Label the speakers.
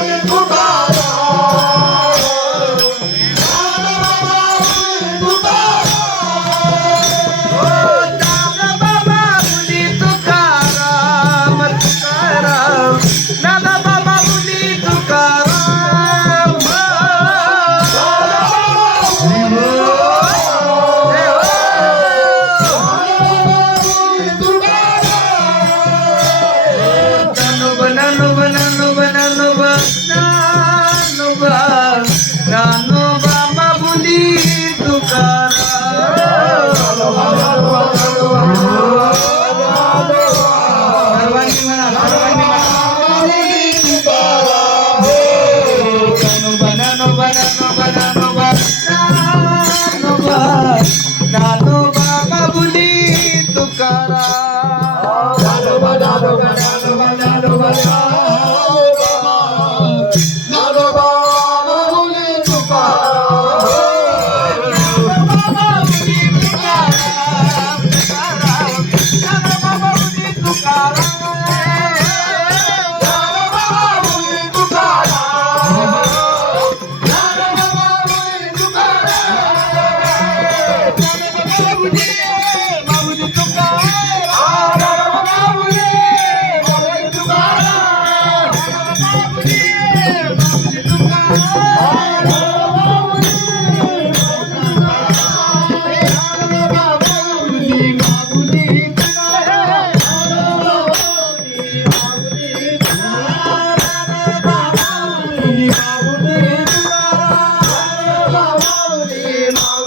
Speaker 1: আমি কোথায়
Speaker 2: জানো বাবা বলি তুকার Nano Baba Buli Tukara
Speaker 1: Nano Baba Nano Baba Nano Mama.